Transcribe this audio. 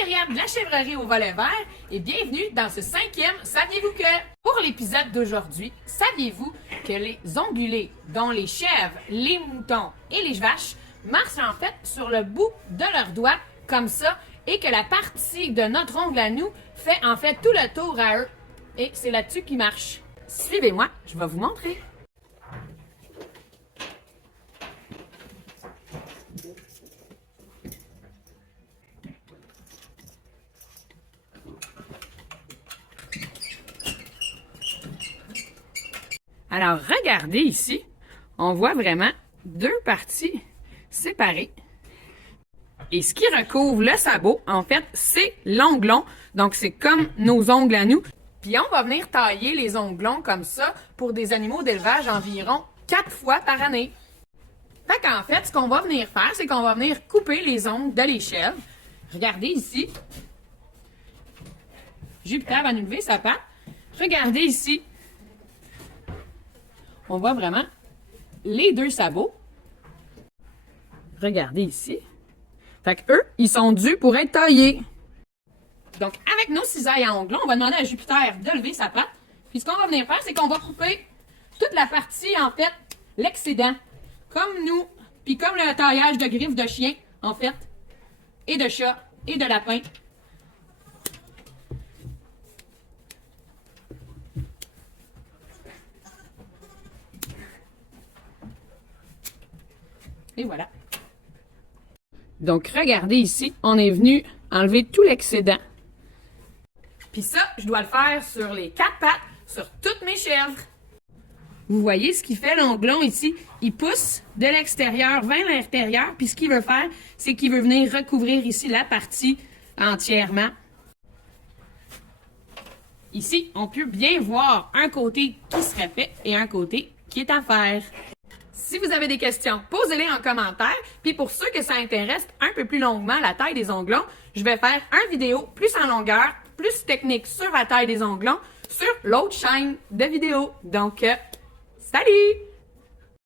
Myriam de la Chèvrerie au Volet Vert et bienvenue dans ce 5e Saviez-vous que? Pour l'épisode d'aujourd'hui, saviez-vous que les ongulés, dont les chèvres, les moutons et les vaches, marchent en fait sur le bout de leurs doigts comme ça et que la partie de notre ongle à nous fait en fait tout le tour à eux. Et c'est là-dessus qu'ils marchent. Suivez-moi, je vais vous montrer. Alors, regardez ici, on voit vraiment deux parties séparées. Et ce qui recouvre le sabot, en fait, c'est l'onglon. Donc, c'est comme nos ongles à nous. Puis, on va venir tailler les onglons comme ça pour des animaux d'élevage environ 4 fois par année. Fait qu'en fait, ce qu'on va venir faire, c'est qu'on va venir couper les ongles de les chèvres. Regardez ici. Jupiter va nous lever sa patte. Regardez ici. On voit vraiment les deux sabots. Regardez ici. Fait qu'eux, ils sont dus pour être taillés. Donc, avec nos cisailles à onglons, on va demander à Jupiter de lever sa patte. Puis ce qu'on va venir faire, c'est qu'on va couper toute la partie, en fait, l'excédent. Comme nous, puis comme le taillage de griffes de chien, en fait, et de chat, et de lapin. Et voilà. Donc, regardez ici, on est venu enlever tout l'excédent. Puis ça, je dois le faire sur les 4 pattes, sur toutes mes chèvres. Vous voyez ce qu'il fait l'onglon ici? Il pousse de l'extérieur vers l'intérieur, puis ce qu'il veut faire, c'est qu'il veut venir recouvrir ici la partie entièrement. Ici, on peut bien voir un côté qui serait fait et un côté qui est à faire. Si vous avez des questions, posez-les en commentaire. Puis pour ceux que ça intéresse un peu plus longuement la taille des onglons, je vais faire une vidéo plus en longueur, plus technique sur la taille des onglons, sur l'autre chaîne de vidéos. Donc, salut!